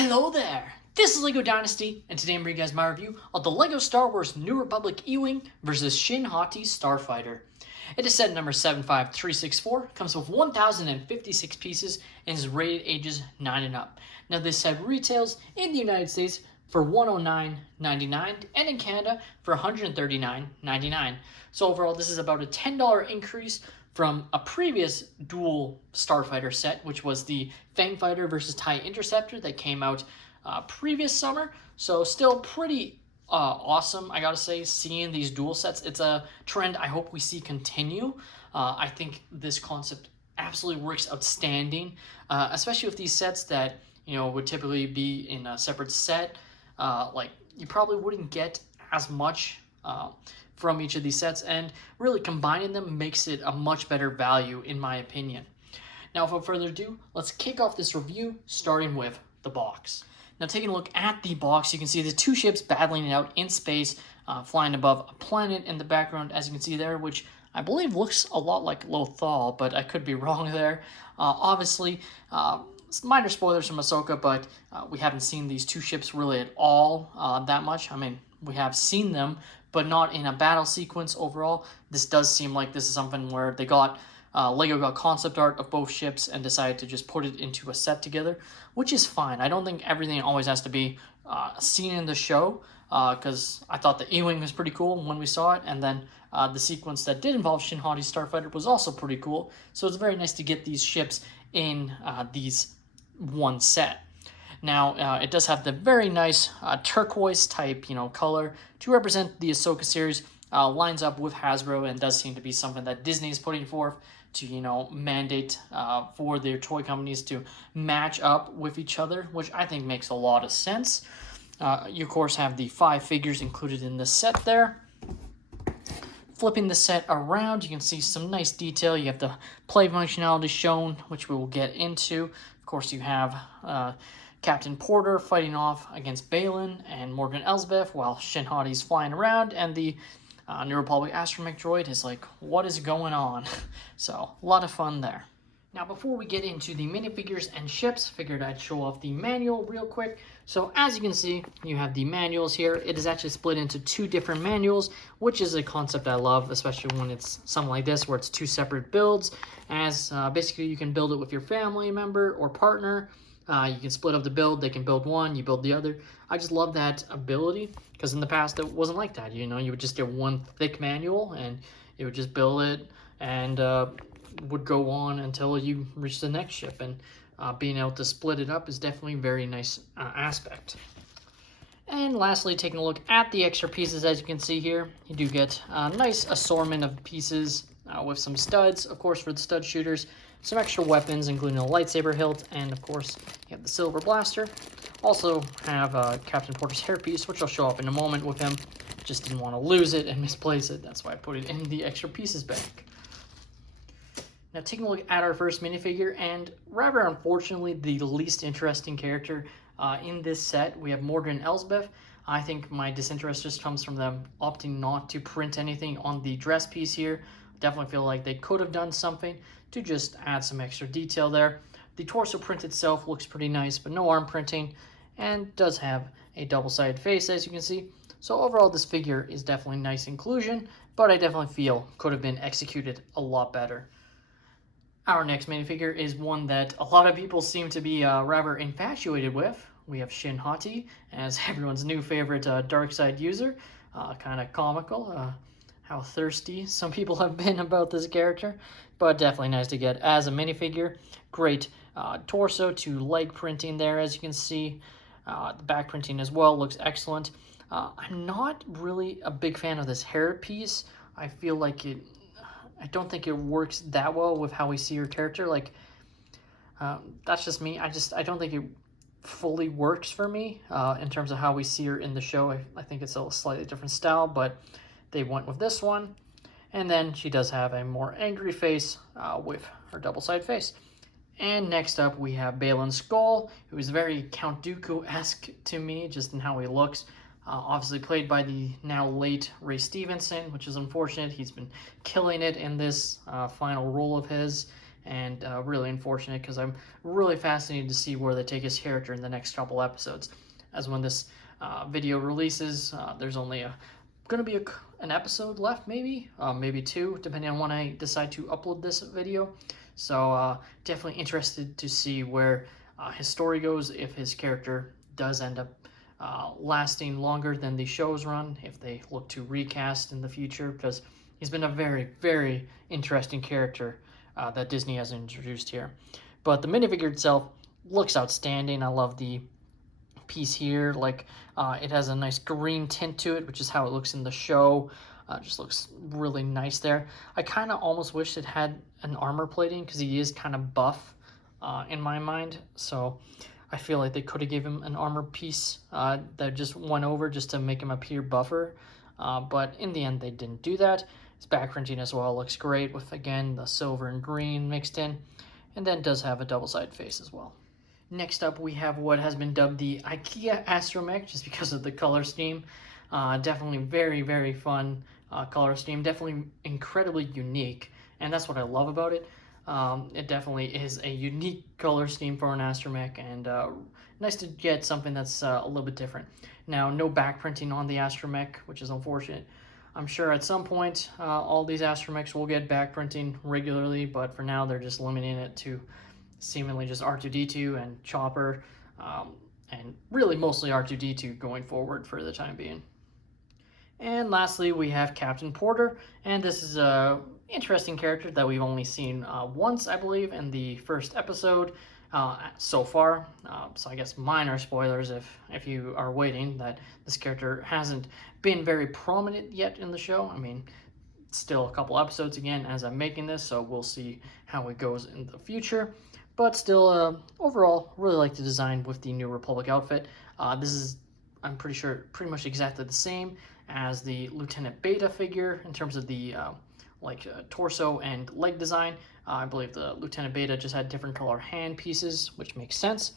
Hello there! This is LEGO Dynasty, and today I'm bringing you guys my review of the LEGO Star Wars New Republic E-Wing versus Shin Hati Starfighter. It is set number 75364, comes with 1,056 pieces, and is rated ages 9 and up. Now this set retails in the United States for $109.99 and in Canada for $139.99. So overall this is about a $10 increase from a previous dual Starfighter set, which was the Fighter versus TIE Interceptor that came out previous summer. So still pretty awesome, I gotta say, seeing these dual sets. It's a trend I hope we see continue. I think this concept absolutely works outstanding, especially with these sets that would typically be in a separate set. Like you probably wouldn't get as much from each of these sets, and really combining them makes it a much better value in my opinion. Now without further ado, let's kick off this review starting with the box. Now taking a look at the box, you can see the two ships battling it out in space, flying above a planet in the background, as you can see there, which I believe looks a lot like Lothal, but I could be wrong there. Obviously, minor spoilers from Ahsoka, but we haven't seen these two ships really at all that much. I mean, we have seen them, but not in a battle sequence overall. This does seem like this is something where they got LEGO got concept art of both ships and decided to just put it into a set together, which is fine. I don't think everything always has to be seen in the show, because I thought the E-Wing was pretty cool when we saw it, and then the sequence that did involve Shin Hati Starfighter was also pretty cool. So it's very nice to get these ships in these one set. Now, it does have the very nice turquoise type, color to represent the Ahsoka series. Lines up with Hasbro and does seem to be something that Disney is putting forth to, mandate for their toy companies to match up with each other, which I think makes a lot of sense. You, of course, have the 5 figures included in the set there. Flipping the set around, you can see some nice detail. You have the play functionality shown, which we will get into. Of course, you have Captain Porter fighting off against Baylen and Morgan Elsbeth while Shin Hati's flying around, and the New Republic Astromech droid is like, what is going on? So, a lot of fun there. Now, before we get into the minifigures and ships, figured I'd show off the manual real quick. So, as you can see, you have the manuals here. It is actually split into 2 different manuals, which is a concept I love, especially when it's something like this, where it's 2 separate builds, as basically you can build it with your family member or partner. You can split up the build. They can build one, you build the other. I just love that ability, because in the past it wasn't like that. You would just get one thick manual and you would just build it and would go on until you reach the next ship. And being able to split it up is definitely a very nice aspect. And lastly, taking a look at the extra pieces, as you can see here, you do get a nice assortment of pieces with some studs, of course, for the stud shooters. Some extra weapons, including a lightsaber hilt, and of course, you have the silver blaster. Also have Captain Porter's hairpiece, which I'll show up in a moment with him. Just didn't want to lose it and misplace it. That's why I put it in the extra pieces bag. Now, taking a look at our first minifigure, and rather unfortunately, the least interesting character in this set, we have Morgan Elsbeth. I think my disinterest just comes from them opting not to print anything on the dress piece here. Definitely feel like they could have done something to just add some extra detail there. The torso print itself looks pretty nice, but no arm printing, and does have a double-sided face, as you can see. So overall, this figure is definitely nice inclusion, but I definitely feel could have been executed a lot better. Our next minifigure is one that a lot of people seem to be rather infatuated with. We have Shin Hati as everyone's new favorite dark side user. Kind of comical. How thirsty some people have been about this character, but definitely nice to get as a minifigure. Great torso to leg printing there, as you can see. The back printing as well looks excellent. I'm not really a big fan of this hair piece. I feel like I don't think it works that well with how we see her character. Like, that's just me. I don't think it fully works for me in terms of how we see her in the show. I think it's a slightly different style, but they went with this one. And then she does have a more angry face with her double-sided face. And next up, we have Baylen Skull, who is very Count Dooku-esque to me, just in how he looks. Obviously played by the now late Ray Stevenson, which is unfortunate. He's been killing it in this final role of his, and really unfortunate because I'm really fascinated to see where they take his character in the next couple episodes. As when this video releases, there's only going to be an episode left, maybe 2, depending on when I decide to upload this video. So definitely interested to see where his story goes, if his character does end up lasting longer than the show's run, if they look to recast in the future, because he's been a very, very interesting character that Disney has introduced here. But the minifigure itself looks outstanding. I love the piece here. Like it has a nice green tint to it, which is how it looks in the show. Just looks really nice there. I kind of almost wish it had an armor plating because he is kind of buff in my mind. So I feel like they could have given him an armor piece that just went over just to make him appear buffer. But in the end, they didn't do that. His back printing as well looks great with, again, the silver and green mixed in. And then does have a double-sided face as well. Next up, we have what has been dubbed the Ikea Astromech, just because of the color scheme. Definitely very, very fun color scheme. Definitely incredibly unique, and that's what I love about it. It definitely is a unique color scheme for an Astromech, and nice to get something that's a little bit different. Now, no back printing on the Astromech, which is unfortunate. I'm sure at some point all these Astromechs will get back printing regularly, but for now they're just limiting it to seemingly just R2-D2 and Chopper, and really mostly R2-D2 going forward for the time being. And lastly, we have Captain Porter, and this is a interesting character that we've only seen once, I believe, in the first episode so far. So I guess minor spoilers if you are waiting, that this character hasn't been very prominent yet in the show. I mean, still a couple episodes again as I'm making this, so we'll see how it goes in the future. But still, overall, really like the design with the New Republic outfit. This is, I'm pretty sure, pretty much exactly the same as the Lieutenant Beta figure in terms of the torso and leg design. I believe the Lieutenant Beta just had different color hand pieces, which makes sense.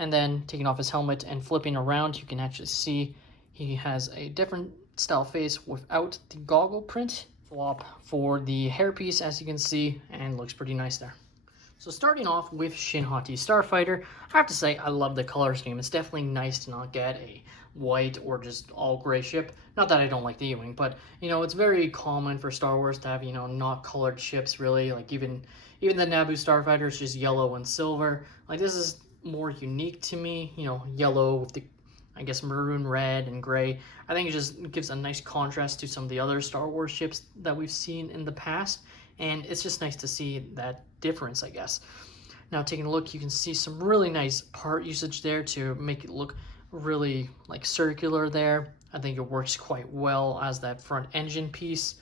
And then taking off his helmet and flipping around, you can actually see he has a different style face without the goggle print. Swap for the hairpiece, as you can see, and looks pretty nice there. So starting off with Shin Hati Starfighter, I have to say I love the color scheme. It's definitely nice to not get a white or just all gray ship. Not that I don't like the Ewing, but you know, it's very common for Star Wars to have, you know, not colored ships really. Like even the Naboo Starfighter is just yellow and silver. Like this is more unique to me, you know, yellow with the, I guess, maroon, red, and gray. I think it just gives a nice contrast to some of the other Star Wars ships that we've seen in the past. And it's just nice to see that difference, I guess. Now, taking a look, you can see some really nice part usage there to make it look really like circular there. I think it works quite well as that front engine piece.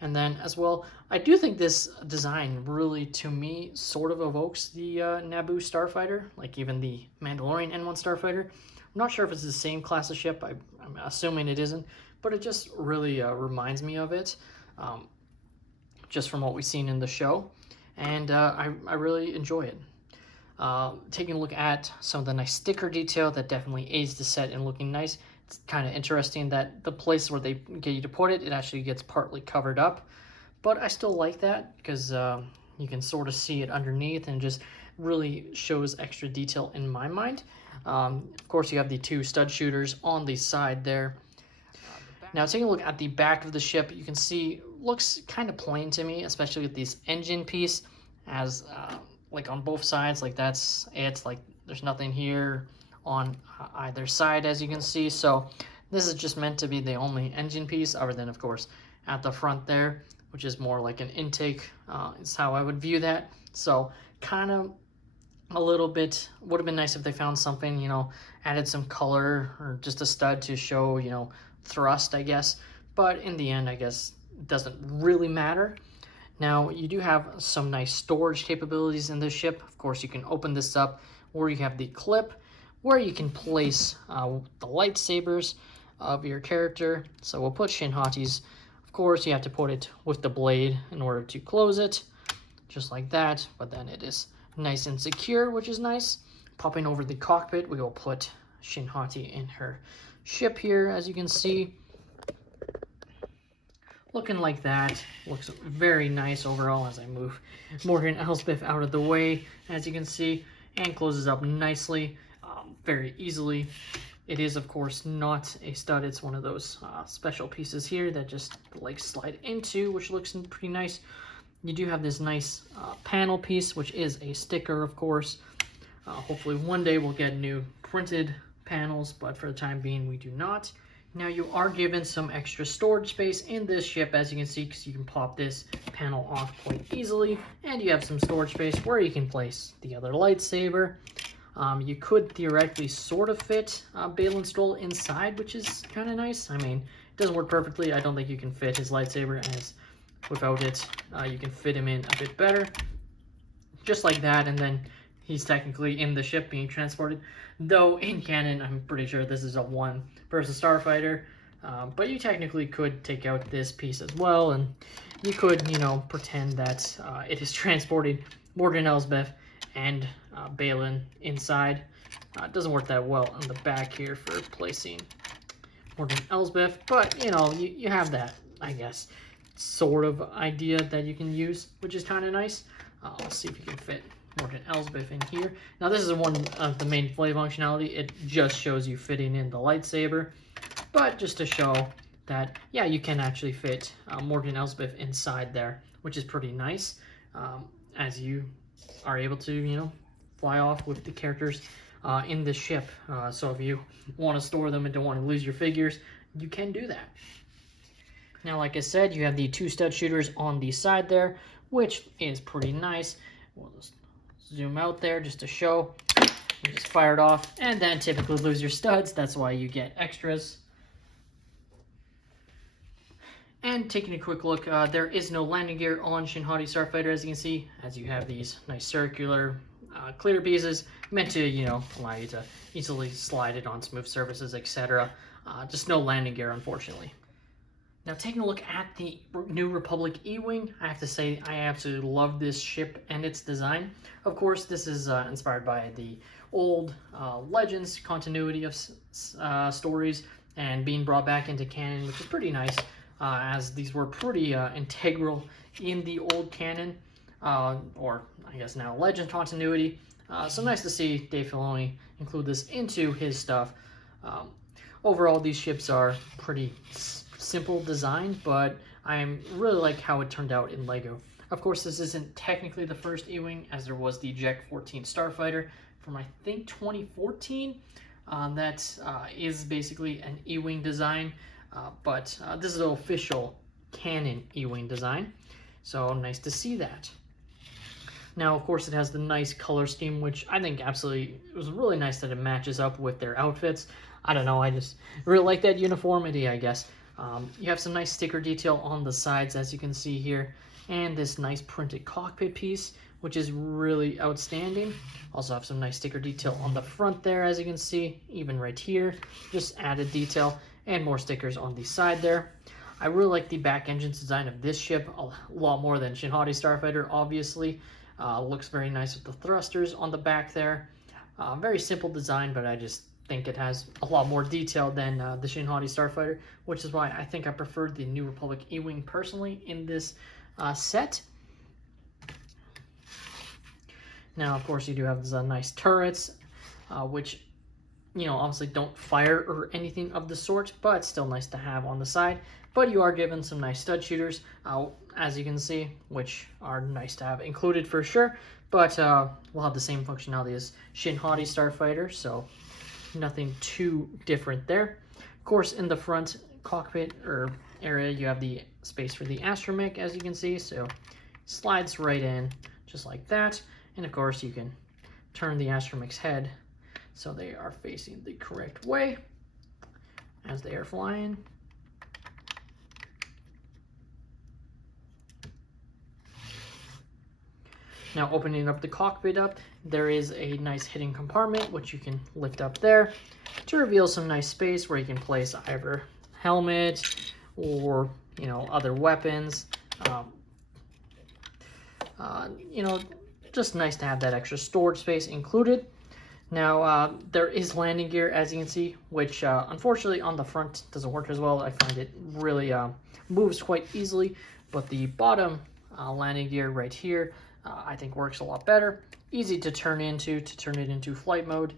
And then as well, I do think this design really, to me, sort of evokes the Naboo Starfighter, like even the Mandalorian N1 Starfighter. I'm not sure if it's the same class of ship. I'm assuming it isn't, but it just really reminds me of it. Just from what we've seen in the show, and I really enjoy it. Taking a look at some of the nice sticker detail that definitely aids the set in looking nice. It's kind of interesting that the place where they get you to put it, it actually gets partly covered up, but I still like that because you can sort of see it underneath and just really shows extra detail in my mind. Of course, you have the 2 stud shooters on the side there. Now, taking a look at the back of the ship, you can see looks kind of plain to me, especially with this engine piece, as like on both sides, like that's it. Like there's nothing here on either side, as you can see. So this is just meant to be the only engine piece, other than, of course, at the front there, which is more like an intake. Is how I would view that. So kind of a little bit would have been nice if they found something, you know, added some color or just a stud to show, you know, thrust, I guess. But in the end, I guess it doesn't really matter. Now, you do have some nice storage capabilities in this ship. Of course, you can open this up, or you have the clip where you can place the lightsabers of your character. So we'll put Shin Hati's. Of course, you have to put it with the blade in order to close it, just like that. But then it is nice and secure, which is nice. Popping over the cockpit, we will put Shin Hati in her ship here, as you can see. looking like that. Looks very nice overall as I move Morgan Elsbeth out of the way, as you can see, and closes up nicely, very easily. It is, of course, not a stud. It's one of those special pieces here that just the legs slide into, which looks pretty nice. You do have this nice panel piece, which is a sticker, of course. Hopefully one day we'll get new printed panels, but for the time being, we do not. Now you are given some extra storage space in this ship, as you can see, because you can pop this panel off quite easily, and you have some storage space where you can place the other lightsaber. You could theoretically sort of fit Baylen Skull inside, which is kind of nice. I mean, it doesn't work perfectly. I don't think you can fit his lightsaber, as without it, you can fit him in a bit better. Just like that, and then he's technically in the ship being transported. Though in canon, I'm pretty sure this is a one-person Starfighter. But you technically could take out this piece as well, and you could, you know, pretend that it is transporting Morgan Elsbeth and Baylen inside. It doesn't work that well on the back here for placing Morgan Elsbeth, but, you know, you have that, I guess, sort of idea that you can use, which is kind of nice. Let's see if you can fit Morgan Elsbeth in here. Now this is one of the main display functionality. It just shows you fitting in the lightsaber, but just to show that, yeah, you can actually fit Morgan Elsbeth inside there, which is pretty nice, as you are able to, you know, fly off with the characters in the ship. So if you want to store them and don't want to lose your figures, you can do that. Now, like I said, you have the 2 stud shooters on the side there, which is pretty nice. We'll just zoom out there just to show. You just fire it off, and then typically lose your studs. That's why you get extras. And taking a quick look, there is no landing gear on Shin Hati Starfighter, as you can see, as you have these nice circular clear pieces meant to, you know, allow you to easily slide it on smooth surfaces, etc. Just no landing gear, unfortunately. Now, taking a look at the New Republic E-Wing, I have to say I absolutely love this ship and its design. Of course, this is inspired by the old Legends continuity of stories and being brought back into canon, which is pretty nice, as these were pretty integral in the old canon, or I guess now Legend continuity. So nice to see Dave Filoni include this into his stuff. Overall, these ships are pretty simple design, but I really like how it turned out in Lego. Of course, this isn't technically the first E-Wing, as there was the Jet 14 Starfighter from, I think, 2014. That is basically an E-Wing design, but this is an official canon E-Wing design, so nice to see that. Now, of course, it has the nice color scheme, which I think absolutely, it was really nice that it matches up with their outfits. I don't know, I just really like that uniformity, I guess. You have some nice sticker detail on the sides, as you can see here, and this nice printed cockpit piece, which is really outstanding. Also have some nice sticker detail on the front there, as you can see, even right here, just added detail, and more stickers on the side there. I really like the back engines design of this ship a lot more than Shin Hati Starfighter, obviously. Looks very nice with the thrusters on the back there. Very simple design, but I just think it has a lot more detail than the Shin Hati Starfighter, which is why I think I preferred the New Republic E-Wing personally in this set. Now, of course, you do have these nice turrets, which, you know, obviously don't fire or anything of the sort, but still nice to have on the side. But you are given some nice stud shooters, as you can see, which are nice to have included for sure, but we'll have the same functionality as Shin Hati Starfighter, so nothing too different there. Of course, in the front cockpit or area, you have the space for the Astromech, as you can see, so slides right in just like that. And of course, you can turn the Astromech's head so they are facing the correct way as they are flying. Now, opening up the cockpit up, there is a nice hidden compartment, which you can lift up there to reveal some nice space where you can place either helmet or, you know, other weapons. You know, just nice to have that extra storage space included. Now, there is landing gear, as you can see, which unfortunately on the front doesn't work as well. I find it really moves quite easily, but the bottom landing gear right here, I think works a lot better. Easy to turn it into flight mode.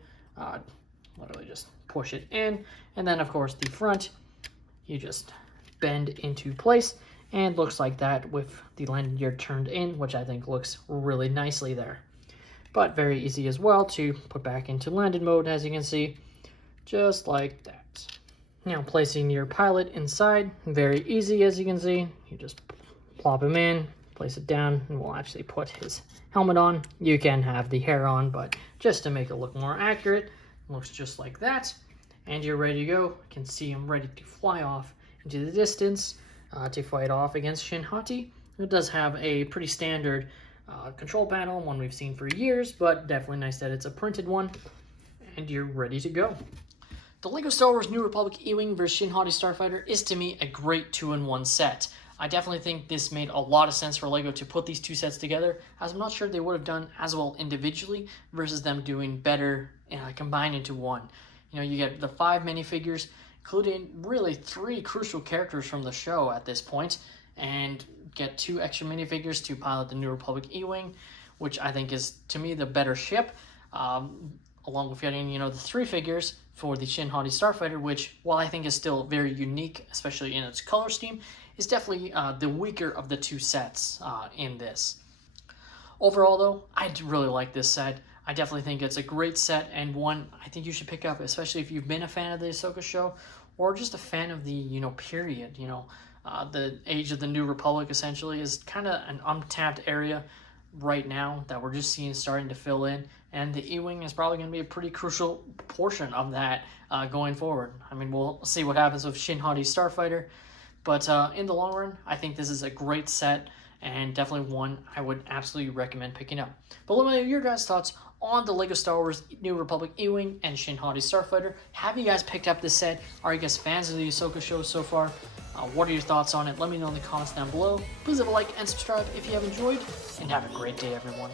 Literally just push it in, and then of course the front, you just bend into place, and looks like that with the landing gear turned in, which I think looks really nicely there. But very easy as well to put back into landed mode, as you can see, just like that. Now placing your pilot inside, very easy, as you can see. You just plop him in, place it down, and we'll actually put his helmet on. You can have the hair on, but just to make it look more accurate, looks just like that. And you're ready to go. You can see him ready to fly off into the distance to fight off against Shin Hati. It does have a pretty standard control panel, one we've seen for years, but definitely nice that it's a printed one. And you're ready to go. The LEGO Star Wars New Republic E-Wing vs Shin Hati Starfighter is to me a great 2-in-1 set. I definitely think this made a lot of sense for LEGO to put these two sets together, as I'm not sure they would have done as well individually versus them doing better combined into one. You know, you get the 5 minifigures, including really 3 crucial characters from the show at this point, and get 2 extra minifigures to pilot the New Republic E-Wing, which I think is, to me, the better ship, along with getting, the 3 figures for the Shin Hati Starfighter, which, while I think is still very unique, especially in its color scheme, is definitely the weaker of the 2 sets in this. Overall, though, I really like this set. I definitely think it's a great set, and one I think you should pick up, especially if you've been a fan of the Ahsoka show, or just a fan of the, period, the age of the New Republic essentially is kind of an untapped area right now that we're just seeing starting to fill in, and the E-Wing is probably going to be a pretty crucial portion of that going forward. I mean, we'll see what happens with Shin Hati Starfighter, but in the long run, I think this is a great set, and definitely one I would absolutely recommend picking up. But let me know your guys' thoughts on the LEGO Star Wars New Republic E-Wing and Shin Hati Starfighter. Have you guys picked up this set? Are you guys fans of the Ahsoka show so far? What are your thoughts on it? Let me know in the comments down below. Please leave a like and subscribe if you have enjoyed, and have a great day, everyone.